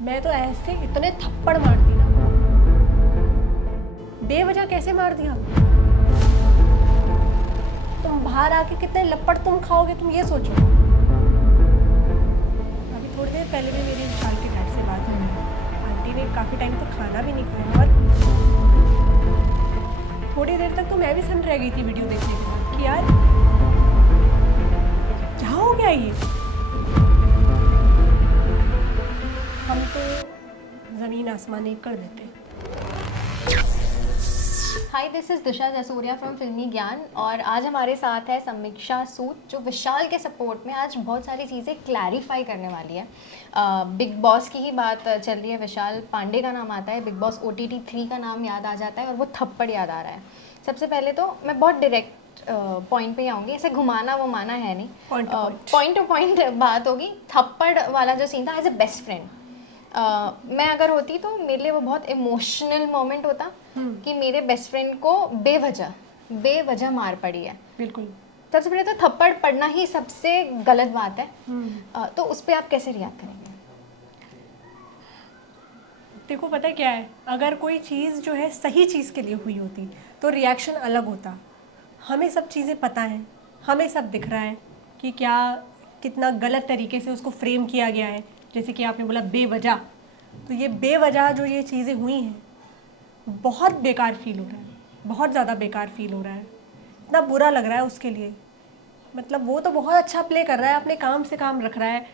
मैं तो ऐसे इतने थप्पड़ मारती ना, बेवजह कैसे मार दिया। तुम बाहर आके कितने लपड़ तुम खाओगे, तुम ये सोचो। अभी थोड़ी देर पहले भी मेरी विशाल के डैड से बात हुई। आंटी ने काफ़ी टाइम तक खाना भी नहीं खाया और थोड़ी देर तक तो मैं भी सन रह गई थी वीडियो देखने के बाद कि यार क्या हो गया ये। हम तो ज़मीन आसमान एक कर देते हैं। Hi, this is Disha Jasoria from Filmy Gyan और आज हमारे साथ है समीक्षा सूद जो विशाल के सपोर्ट में आज बहुत सारी चीज़ें क्लैरिफाई करने वाली है। बिग बॉस की ही बात चल रही है, विशाल पांडे का नाम आता है, बिग बॉस OTT 3 का नाम याद आ जाता है और वो थप्पड़ याद आ रहा है। सबसे पहले तो मैं बहुत डायरेक्ट पॉइंट पे आऊँगी, ऐसे घुमाना वो माना है नहीं, पॉइंट टू पॉइंट बात होगी। थप्पड़ वाला जो सीन था, एज ए बेस्ट फ्रेंड मैं अगर होती तो मेरे लिए वो बहुत इमोशनल मोमेंट होता कि मेरे बेस्ट फ्रेंड को बेवजह मार पड़ी है। बिल्कुल। सबसे पहले तो थप्पड़ पड़ना ही सबसे गलत बात है। तो उस पर आप कैसे रिएक्ट करेंगे? देखो पता है क्या है, अगर कोई चीज़ जो है सही चीज़ के लिए हुई होती तो रिएक्शन अलग होता। हमें सब चीज़ें पता हैं, हमें सब दिख रहा है कि क्या कितना गलत तरीके से उसको फ्रेम किया गया है। जैसे कि आपने बोला बेवजह, तो ये बेवजह जो ये चीज़ें हुई हैं, बहुत बेकार फील हो रहा है, बहुत ज़्यादा बेकार फील हो रहा है। इतना बुरा लग रहा है उसके लिए। मतलब वो तो बहुत अच्छा प्ले कर रहा है, अपने काम से काम रख रहा है,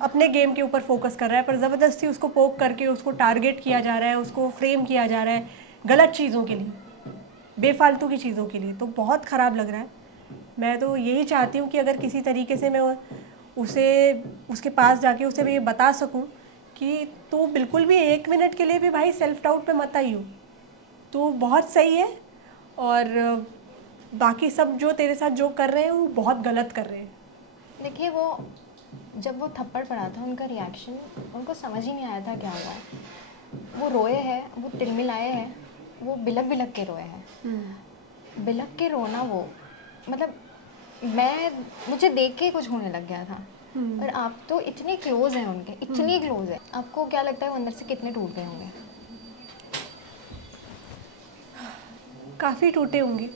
अपने गेम के ऊपर फोकस कर रहा है, पर ज़बरदस्ती उसको पोक करके उसको टारगेट किया जा रहा है, उसको फ्रेम किया जा रहा है गलत चीज़ों के लिए, बेफालतू की चीज़ों के लिए। तो बहुत ख़राब लग रहा है। मैं तो यही चाहती हूँ कि अगर किसी तरीके से मैं उसे उसके पास जाके उसे मैं ये बता सकूँ कि तू बिल्कुल भी 1 मिनट के लिए भी भाई सेल्फ डाउट पे मत आई हो, तू बहुत सही है और बाकी सब जो तेरे साथ जो कर रहे हैं वो बहुत गलत कर रहे हैं। देखिए, वो जब वो थप्पड़ पड़ा था उनका रिएक्शन, उनको समझ ही नहीं आया था क्या हुआ है। वो रोए हैं, वो तिलमिलाए हैं, वो बिलक बिलक के रोए हैं। बिलक के रोना, वो मतलब मुझे देख के कुछ होने लग गया था। और आप तो इतने क्लोज हैं उनके, इतनी क्लोज है, आपको क्या लगता है वो अंदर से कितने टूट गए होंगे? काफ़ी टूटे होंगे।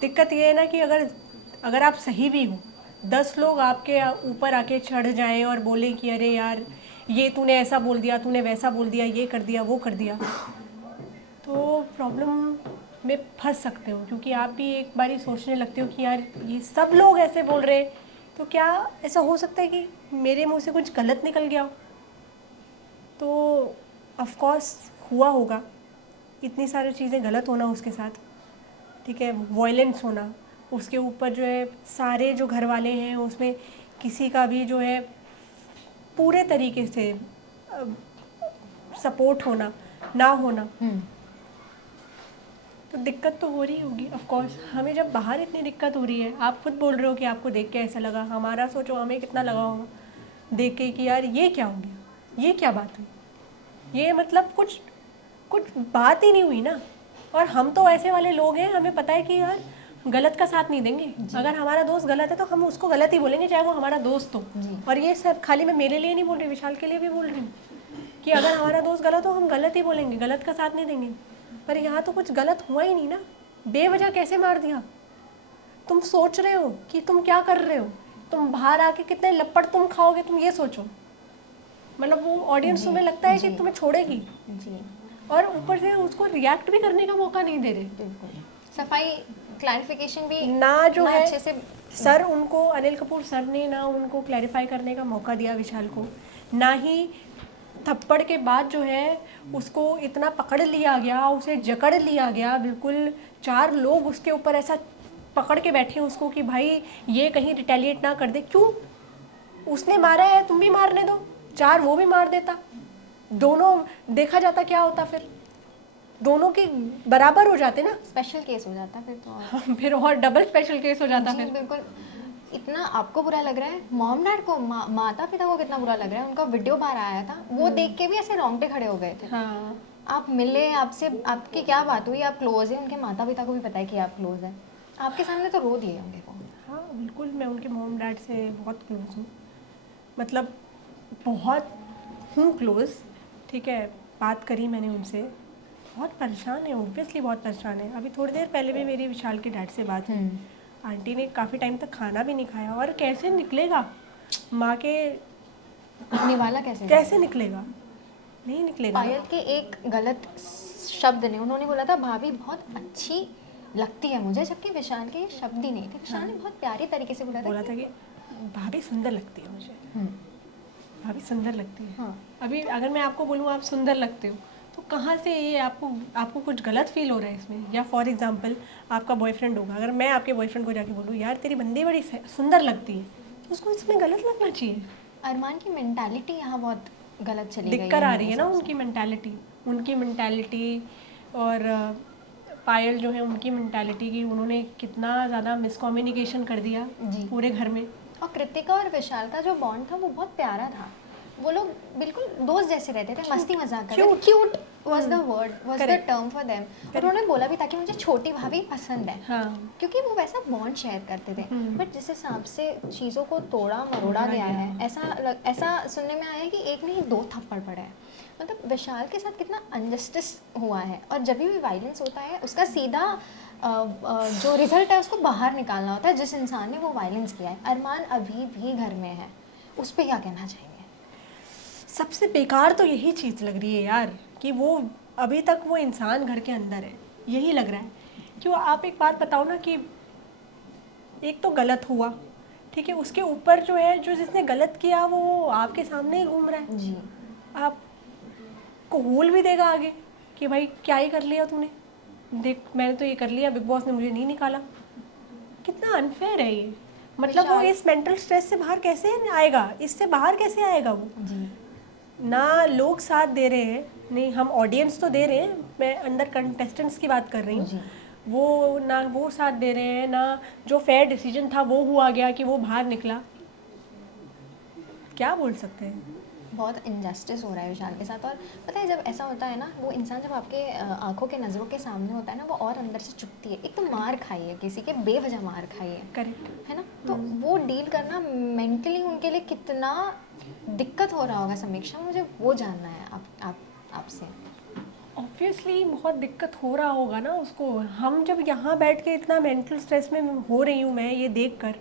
दिक्कत ये है ना कि अगर आप सही भी हो, 10 लोग आपके ऊपर आके चढ़ जाएं और बोले कि अरे यार ये तूने ऐसा बोल दिया, तूने वैसा बोल दिया, ये कर दिया, वो कर दिया, तो प्रॉब्लम में फंस सकते हो। क्योंकि आप भी एक बारी सोचने लगते हो कि यार ये सब लोग ऐसे बोल रहे हैं, तो क्या ऐसा हो सकता है कि मेरे मुंह से कुछ गलत निकल गया हो। तो ऑफ कोर्स हुआ होगा, इतनी सारी चीज़ें गलत होना उसके साथ, ठीक है, वॉयलेंस होना, उसके ऊपर जो है सारे जो घर वाले हैं उसमें किसी का भी जो है पूरे तरीके से सपोर्ट होना ना होना, तो दिक्कत तो हो रही होगी। ऑफ कोर्स हमें जब बाहर इतनी दिक्कत हो रही है, आप खुद बोल रहे हो कि आपको देख के ऐसा लगा, हमारा सोचो हमें कितना लगा होगा देख के कि यार ये क्या हो गया, ये क्या बात हुई, ये मतलब कुछ कुछ बात ही नहीं हुई ना। और हम तो ऐसे वाले लोग हैं, हमें पता है कि यार गलत का साथ नहीं देंगे। अगर हमारा दोस्त गलत है तो हम उसको गलत ही बोलेंगे, चाहे वो हमारा दोस्त हो। और ये सब खाली मैं मेरे लिए नहीं बोल रही, विशाल के लिए भी बोल रही हूँ कि अगर हमारा दोस्त गलत हो हम गलत ही बोलेंगे, गलत का साथ नहीं देंगे। पर यहाँ तो कुछ गलत हुआ ही नहीं ना, बेवजह कैसे मार दिया। तुम सोच रहे हो कि तुम क्या कर रहे हो, तुम बाहर आके कितने लपड़ तुम खाओगे, तुम ये सोचो। मतलब वो ऑडियंस तुम्हें लगता है कि तुम्हें छोड़ेगी जी, और ऊपर से उसको रिएक्ट भी करने का मौका नहीं दे रहे। बिल्कुल। सफाई क्लैरिफिकेशन भी ना जो ना है अच्छे से। सर उनको, अनिल कपूर सर ने ना उनको क्लैरिफाई करने का मौका दिया विशाल को, ना ही थप्पड़ के बाद जो है उसको इतना पकड़ लिया गया, उसे जकड़ लिया गया बिल्कुल। 4 लोग उसके ऊपर ऐसा पकड़ के बैठे उसको कि भाई ये कहीं रिटेलिएट ना कर दे। क्यों, उसने मारा है तुम भी मारने दो, 4 वो भी मार देता, दोनों देखा जाता क्या होता, फिर दोनों के बराबर हो जाते ना। स्पेशल केस हो जाता फिर तो फिर और डबल स्पेशल केस हो जाता जी, फिर। बिल्कुल। इतना आपको बुरा लग रहा है, मॉम डैड को, माता पिता को कितना बुरा लग रहा है। उनका वीडियो बाहर आया था, वो देख के भी ऐसे रोंगटे खड़े हो गए थे। हाँ आप मिले, आपसे आपकी क्या बात हुई, आप क्लोज हैं, उनके माता पिता को भी पता है कि आप क्लोज हैं, आपके सामने तो रो दिए होंगे वो। हाँ बिल्कुल, मैं उनके मॉम डैड से बहुत क्लोज हूँ। मतलब बहुत हूँ क्लोज, ठीक है, बात करी मैंने उनसे, बहुत परेशान है, ऑब्वियसली बहुत परेशान है। अभी थोड़ी देर पहले भी मेरी विशाल के डैड से बात हुई, आंटी ने काफ़ी टाइम तक खाना भी नहीं खाया, और कैसे निकलेगा माँ के, निवाला कैसे कैसे निकलेगा, नहीं निकलेगा। पायल के एक गलत शब्द ने, उन्होंने बोला था भाभी बहुत अच्छी लगती है मुझे, जबकि विशाल के ये शब्द ही नहीं थे। विशाल ने बहुत प्यारी तरीके से बोला था कि भाभी सुंदर लगती है मुझे, भाभी सुंदर लगती है। हाँ। अभी अगर मैं आपको बोलूँ आप सुंदर लगते हो, तो कहाँ से ये आपको कुछ गलत फील हो रहा है इसमें? या फॉर एग्जांपल आपका बॉयफ्रेंड होगा, अगर मैं आपके बॉयफ्रेंड को जाके बोलूँ यार तेरी बंदी बड़ी सुंदर लगती है, तो उसको इसमें गलत लगना चाहिए। अरमान की मेंटालिटी यहाँ बहुत गलत चली गई दिक्कत आ रही है ना उनकी मेंटालिटी और पायल जो है उनकी मेंटालिटी की उन्होंने कितना ज़्यादा मिसकम्युनिकेशन कर दिया जी। पूरे घर में। और कृतिका और विशाल का जो बॉन्ड था वो बहुत प्यारा था, वो लोग बिल्कुल दोस्त जैसे रहते थे, मस्ती मजाक करते थे। Cute was the word, was the term for them. और उन्होंने बोला भी था कि मुझे छोटी भाभी पसंद है, हाँ। क्योंकि वो वैसा बॉन्ड शेयर करते थे। बट जिस हिसाब से चीज़ों को तोड़ा मरोड़ा गया है, ऐसा सुनने में आया है कि एक नहीं 2 थप्पड़ पड़े हैं। मतलब विशाल के साथ कितना अनजस्टिस हुआ है, और जब भी वायलेंस होता है उसका सीधा जो रिजल्ट है उसको बाहर निकालना होता है, जिस इंसान ने वो वायलेंस किया है। अरमान अभी भी घर में है, उस पर क्या कहना चाहेंगे? सबसे बेकार तो यही चीज़ लग रही है यार, कि वो अभी तक वो इंसान घर के अंदर है, यही लग रहा है। क्यों, आप एक बात बताओ ना, कि एक तो गलत हुआ, ठीक है, उसके ऊपर जो है, जो जिसने गलत किया वो आपके सामने ही घूम रहा है जी। आप कबूल भी देगा आगे कि भाई क्या ही कर लिया तूने, देख मैंने तो ये कर लिया, बिग बॉस ने मुझे नहीं निकाला। कितना अनफेयर है ये। मतलब वो इस मेंटल स्ट्रेस से बाहर कैसे आएगा, इससे बाहर कैसे आएगा वो? जी। ना लोग साथ दे रहे हैं, नहीं हम ऑडियंस तो दे रहे हैं, मैं अंदर कंटेस्टेंट्स की बात कर रही हूँ, वो ना वो साथ दे रहे हैं, ना जो फेयर डिसीजन था वो हुआ गया कि वो बाहर निकला। क्या बोल सकते हैं? बहुत इनजस्टिस हो रहा है विशाल के साथ। और पता है जब ऐसा होता है ना, वो इंसान जब आपके आंखों के नज़रों के सामने होता है ना, वो और अंदर से चुभती है। एक तो मार खाई है, किसी के बेवजह मार खाई है, करेक्ट है ना, तो वो डील करना मेंटली उनके लिए कितना दिक्कत हो रहा होगा समीक्षा, मुझे वो जानना है आपसे। ऑब्वियसली बहुत दिक्कत हो रहा होगा ना उसको। हम जब यहाँ बैठ के इतना मेंटल स्ट्रेस में हो रही हूँ मैं ये देख कर,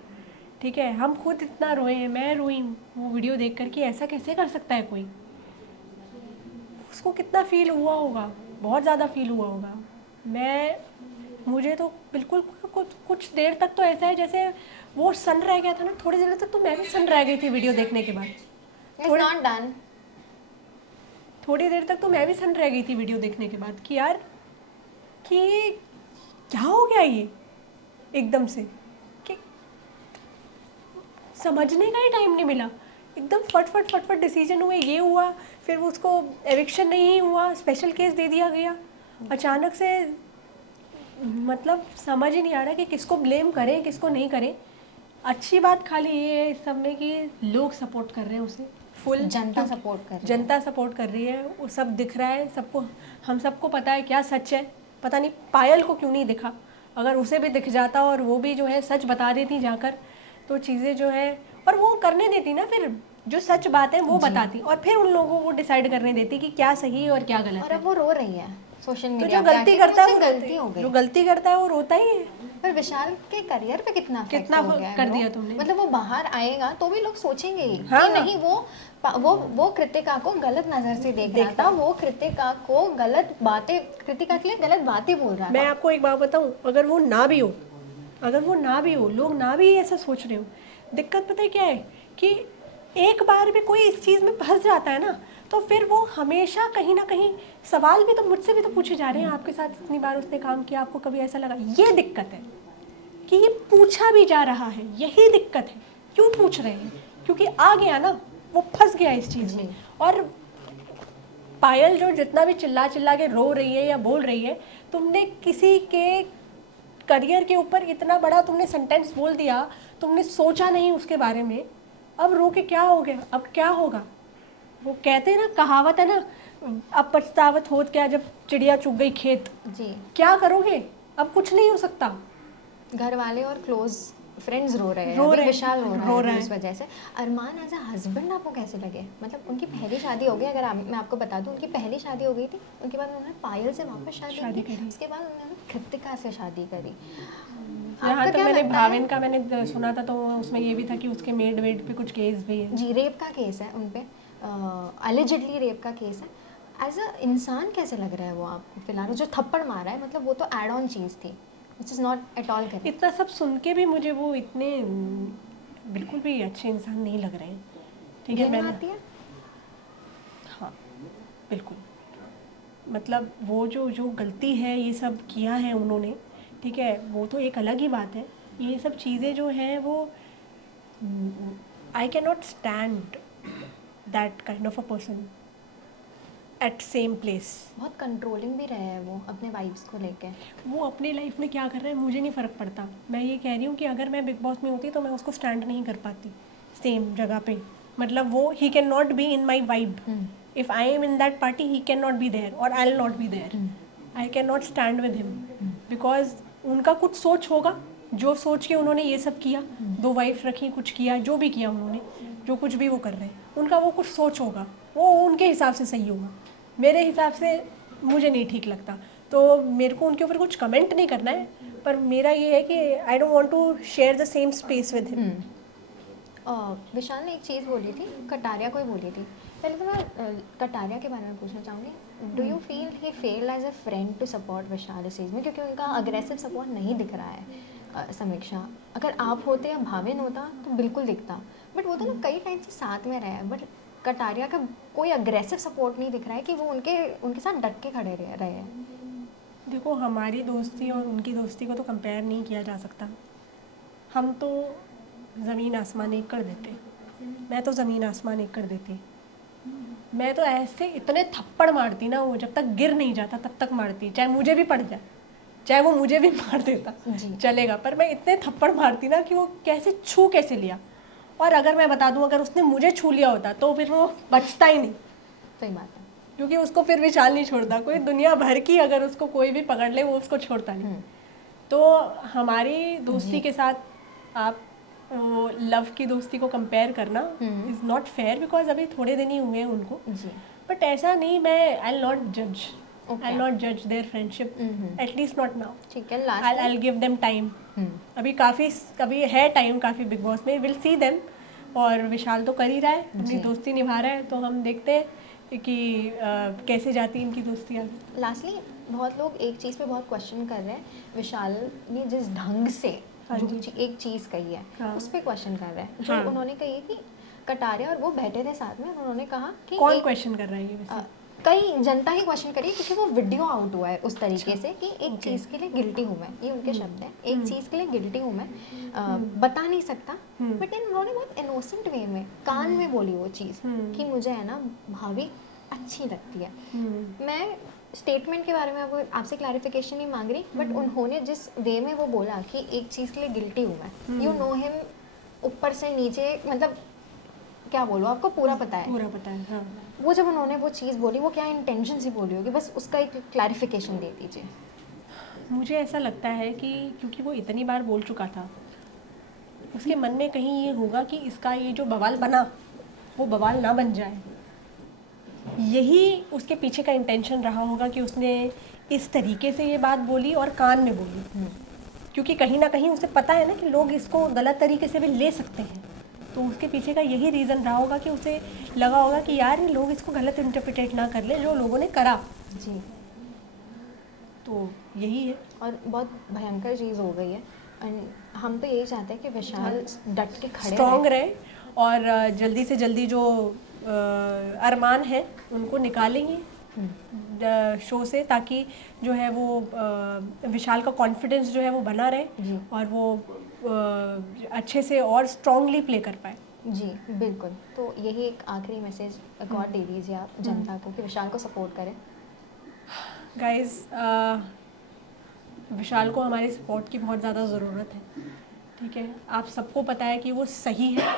ठीक है, हम खुद इतना रोए हैं, मैं रोई हूँ वो वीडियो देख कर कि ऐसा कैसे कर सकता है कोई। उसको कितना फील हुआ होगा, बहुत ज़्यादा फील हुआ होगा। मुझे तो बिल्कुल कुछ देर तक तो ऐसा है जैसे वो सन रह गया था ना, थोड़ी देर तक तो मैं भी सन रह गई थी वीडियो देखने के बाद। थोड़ी देर तक तो मैं भी सन रह गई थी वीडियो देखने के बाद कि यार कि क्या हो गया ये एकदम से, कि समझने का ही टाइम नहीं मिला। एकदम फट डिसीजन हुए, ये हुआ, फिर उसको एविक्शन नहीं हुआ, स्पेशल केस दे दिया गया अचानक से। मतलब समझ ही नहीं आ रहा कि किसको ब्लेम करें किसको नहीं करें। अच्छी बात खाली ये है इस सब में कि लोग सपोर्ट कर रहे हैं उसे, फुल जनता सपोर्ट कर रही है, जनता सपोर्ट कर रही है, वो सब दिख रहा है सबको, हम सबको पता है क्या सच है। पता नहीं पायल को क्यों नहीं दिखा, अगर उसे भी दिख जाता और वो भी जो है सच बता देती जाकर, तो चीज़ें जो है, और वो करने देती ना, फिर जो सच बात है वो बताती, और फिर उन लोगों को डिसाइड करने देती कि क्या सही है और क्या गलत और है। अब वो रो रही है सोशल तो मीडिया जो पे, गलती करता है वो गलती हो गई, जो गलती करता है वो रोता ही है। पर विशाल के करियर पे कितना हो गया कर दिया तुमने। मतलब वो बाहर आएगा तो भी लोग सोचेंगे हाँ, कि नहीं वो कृतिका को गलत नजर से देख रहा था, वो कृतिका को गलत बातें, कृतिका के लिए गलत बातें बोल रहा था। मैं आपको एक बात बताऊं, अगर वो ना भी हो, लोग ना भी ऐसा सोच रहे हो, दिक्कत पता है क्या है, कि एक बार भी कोई इस चीज़ में फंस जाता है ना, तो फिर वो हमेशा कहीं ना कहीं सवाल भी तो मुझसे भी तो पूछे जा रहे हैं, आपके साथ इतनी बार उसने काम किया, आपको कभी ऐसा लगा? ये दिक्कत है कि ये पूछा भी जा रहा है, यही दिक्कत है। क्यों पूछ रहे हैं? क्योंकि आ गया ना, वो फंस गया इस चीज़ में। और पायल जो जितना भी चिल्ला के रो रही है या बोल रही है, तुमने किसी के करियर के ऊपर इतना बड़ा तुमने सेंटेंस बोल दिया, तुमने सोचा नहीं उसके बारे में, अब रो के क्या हो गया? अब क्या होगा? वो कहते हैं ना, कहावत है ना, अब पछतावत होत क्या जब चिड़िया चुग गई खेत। जी। क्या करोगे? अब कुछ नहीं हो सकता। घर वाले और क्लोज फ्रेंड्स रो रहे हैं, रो अभी रहे हैं, विशाल रो रो रहा है है। इस वजह से। अरमान एज अ हस्बैंड आपको कैसे लगे? मतलब उनकी पहली शादी हो गई, अगर मैं आपको बता दूं उनकी पहली शादी हो गई थी, उनके बाद उन्होंने पायल से वापस शादी शादी की, करी। उसके बाद उन्होंने कृतिका से शादी करी। जहाँ आपका तक क्या मैंने लगता भाविन है? का मैंने सुना था, तो उसमें ये भी था कि उसके मेड वेड पे कुछ केस भी है। जी, रेप का केस है उन पे, अलिजिडली रेप का केस है। एज अ इंसान कैसे लग रहा है वो आपको फिलहाल? जो थप्पड़ मारा है, मतलब वो तो एड ऑन चीज़ थी, which is not at all correct. इतना सब सुन के भी मुझे वो इतने बिल्कुल भी अच्छे इंसान नहीं लग रहे हैं। ठीक है, घिन मैंने, आती है। हाँ बिल्कुल, मतलब वो जो जो गलती है ये सब किया है उन्होंने, ठीक है, वो तो एक अलग ही बात है। ये सब चीज़ें जो हैं वो, आई can not stand that kind of a person at same place. बहुत कंट्रोलिंग भी रहे हैं वो अपने वाइफ्स को लेके। वो अपनी लाइफ में क्या कर रहे हैं मुझे नहीं फ़र्क पड़ता। मैं ये कह रही हूँ कि अगर मैं बिग बॉस में होती तो मैं उसको स्टैंड नहीं कर पाती सेम जगह पे। मतलब वो he can not be in my vibe. If I am in that party he can not be there और I will not be there. I can not stand with him because उनका कुछ सोच होगा, जो सोच के उन्होंने ये सब किया, 2 वाइफ रखी, कुछ किया, जो भी किया उन्होंने, जो कुछ भी वो कर रहे हैं, उनका वो कुछ सोच होगा, वो उनके हिसाब से सही होगा। मेरे हिसाब से मुझे नहीं ठीक लगता, तो मेरे को उनके ऊपर कुछ कमेंट नहीं करना है, पर मेरा ये है कि I don't want to share the same space with him. Vishal ने एक चीज़ बोली थी, कटारिया को ही बोली थी। पहले तो मैं कटारिया के बारे में पूछना चाहूँगी, do you feel he fail as a friend to support Vishal इस चीज़ में? क्योंकि उनका अग्रेसिव सपोर्ट नहीं दिख रहा है। समीक्षा, अगर आप होते या भाविन होता तो बिल्कुल दिखता, बट वो तो ना कई टाइम से साथ में रहे हैं, बट कटारिया का कोई अग्रेसिव सपोर्ट नहीं दिख रहा है कि वो उनके उनके साथ डट के खड़े रहे हैं। देखो, हमारी दोस्ती और उनकी दोस्ती को तो कंपेयर नहीं किया जा सकता। हम तो ज़मीन आसमान एक कर देते। मैं तो ज़मीन आसमान एक कर देती। मैं तो ऐसे इतने थप्पड़ मारती ना, वो जब तक गिर नहीं जाता तब तक मारती, चाहे मुझे भी पड़ जाए, चाहे वो मुझे भी मार देता जी। चलेगा, पर मैं इतने थप्पड़ मारती ना कि वो कैसे छू कैसे लिया। और अगर मैं बता दूं, अगर उसने मुझे छू लिया होता तो फिर वो बचता ही नहीं, सही बात है। क्योंकि उसको फिर विशाल नहीं छोड़ता। कोई दुनिया भर की अगर उसको कोई भी पकड़ ले, वो उसको छोड़ता नहीं। तो हमारी दोस्ती जी। के साथ आप वो लव की दोस्ती को कंपेयर करना इज़ नॉट फेयर, बिकॉज अभी थोड़े दिन ही हुए हैं उनको। जी। बट ऐसा नहीं, मैं आई नॉट जज, Okay. आई नॉट जज their friendship, at least not now. ठीक है, आई लास्ट गिव देम टाइम। अभी है टाइम काफ़ी बिग बॉस में, विल सी देम। और विशाल तो कर ही रहा है, अपनी जी। दोस्ती निभा रहा है, तो हम देखते हैं कि कैसे जाती है इनकी दोस्ती आगे। लास्टली बहुत लोग एक चीज़ पे बहुत क्वेश्चन कर रहे हैं, विशाल ने जिस ढंग से हाँ जो जी। एक चीज़ कही है, हाँ। उस पर क्वेश्चन कर रहे हैं। जो हाँ। उन्होंने कही है कि कटारिया और वो बैठे थे साथ में, उन्होंने कहा कि कौन एक क्वेश्चन कर रहा है ये वैसे? कई जनता ही क्वेश्चन करी, क्योंकि वो वीडियो आउट हुआ है उस तरीके से कि एक Okay. चीज़ के लिए गिल्टी हूँ मैं, ये उनके शब्द हैं, एक चीज़ के लिए गिल्टी हूँ मैं, बता नहीं सकता, बट उन्होंने बहुत इनोसेंट वे में कान में बोली वो चीज़ कि मुझे है ना भाभी अच्छी लगती है। मैं स्टेटमेंट के बारे में अब आपसे क्लैरिफिकेशन नहीं मांग रही, बट उन्होंने जिस वे में वो बोला कि एक चीज़ के लिए गिल्टी हूँ मैं, यू नो हिम ऊपर से नीचे, मतलब क्या बोलो, आपको पूरा पता है। पूरा पता है, हाँ। वो जब उन्होंने वो चीज़ बोली, वो क्या इंटेंशन से बोली होगी, बस उसका एक क्लैरिफिकेशन दे दीजिए। मुझे ऐसा लगता है कि क्योंकि वो इतनी बार बोल चुका था, उसके मन में कहीं ये होगा कि इसका ये जो बवाल बना, वो बवाल ना बन जाए। यही उसके पीछे का इंटेंशन रहा होगा कि उसने इस तरीके से ये बात बोली और कान में बोली, क्योंकि कहीं ना कहीं उसे पता है ना कि लोग इसको गलत तरीके से भी ले सकते हैं। तो उसके पीछे का यही रीज़न रहा होगा कि उसे लगा होगा कि यार ये लोग इसको गलत इंटरप्रिटेट ना कर ले, जो लोगों ने करा। जी। तो यही है। और बहुत भयंकर चीज़ हो गई है, एंड हम तो यही चाहते हैं कि विशाल डट के खड़े स्ट्रॉन्ग रहे। रहे और जल्दी से जल्दी जो अरमान है उनको निकालेंगे शो से, ताकि जो है वो विशाल का कॉन्फिडेंस जो है वो बना रहे जी। और वो अच्छे से और स्ट्रांगली प्ले कर पाए। जी बिल्कुल। तो यही एक आखिरी मैसेज एक और दे दीजिए आप जनता को कि विशाल को सपोर्ट करें। गाइस, विशाल को हमारी सपोर्ट की बहुत ज़्यादा ज़रूरत है, ठीक है। आप सबको पता है कि वो सही है,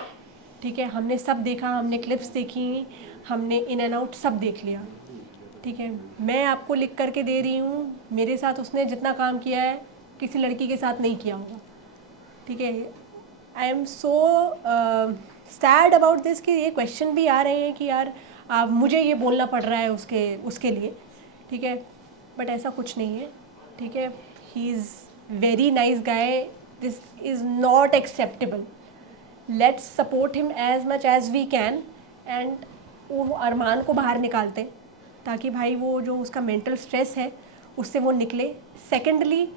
ठीक है। हमने सब देखा, हमने क्लिप्स देखी, हमने इन एंड आउट सब देख लिया, ठीक है। मैं आपको लिख करके दे रही हूँ, मेरे साथ उसने जितना काम किया है किसी लड़की के साथ नहीं किया होगा, ठीक है। I am so sad about this कि ये क्वेश्चन भी आ रहे हैं कि यार मुझे ये बोलना पड़ रहा है उसके लिए, ठीक है, बट ऐसा कुछ नहीं है, ठीक है. He is very nice guy. This is not acceptable. Let's support him as much as we can and वो अरमान को बाहर निकालते हैं ताकि भाई वो जो उसका मेंटल स्ट्रेस है उससे वो निकले. सेकेंडली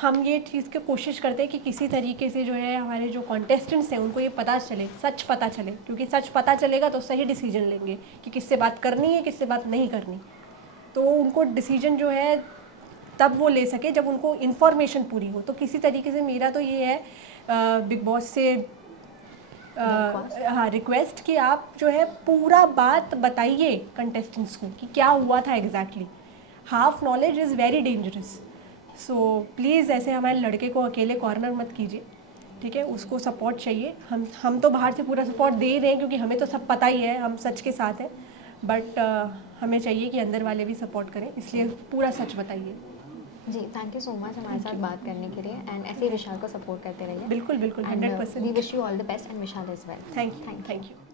हम ये चीज़ की कोशिश करते हैं कि किसी तरीके से जो है हमारे जो कॉन्टेस्टेंट्स हैं उनको ये पता चले, सच पता चले, क्योंकि सच पता चलेगा तो सही डिसीजन लेंगे कि किससे बात करनी है किससे बात नहीं करनी. तो उनको डिसीजन जो है तब वो ले सके जब उनको इन्फॉर्मेशन पूरी हो. तो किसी तरीके से मेरा तो ये है बिग बॉस से हाँ रिक्वेस्ट कि आप जो है पूरा बात बताइए कंटेस्टेंट्स को कि क्या हुआ था exactly. Half knowledge is very dangerous. So please ऐसे हमारे लड़के को अकेले कॉर्नर मत कीजिए, ठीक है. उसको सपोर्ट चाहिए. हम तो बाहर से पूरा सपोर्ट दे ही रहे हैं क्योंकि हमें तो सब पता ही है, हम सच के साथ हैं. बट हमें चाहिए कि अंदर वाले भी सपोर्ट करें, इसलिए पूरा सच बताइए. जी, थैंक यू सो मच हमारे साथ बात करने के लिए एंड ऐसे ही विशाल को सपोर्ट करते रहिए. बिल्कुल बिल्कुल we 100%. Wish you all the best and Vishal is well. Thank you.